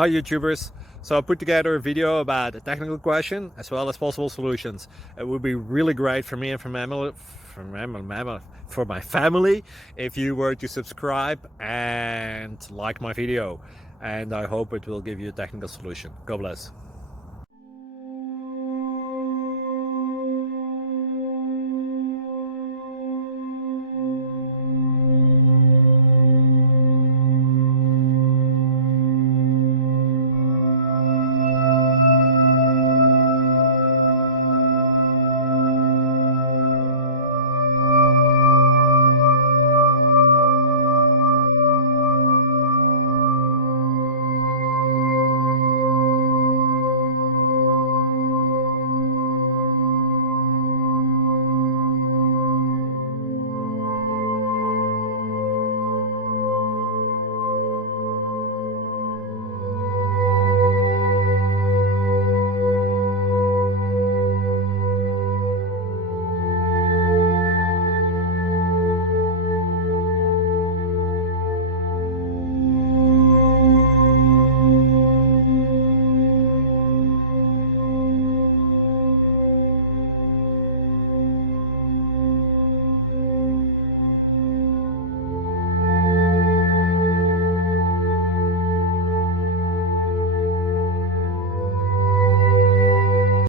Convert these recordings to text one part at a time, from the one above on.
Hi YouTubers. So I put together a video about a technical question as well as possible solutions. It would be really great for me and for my family if you were to subscribe and like my video. And I hope it will give you a technical solution. God bless.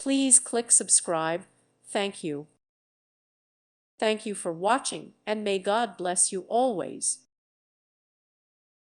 Please click subscribe. Thank you. Thank you for watching, and may God bless you always.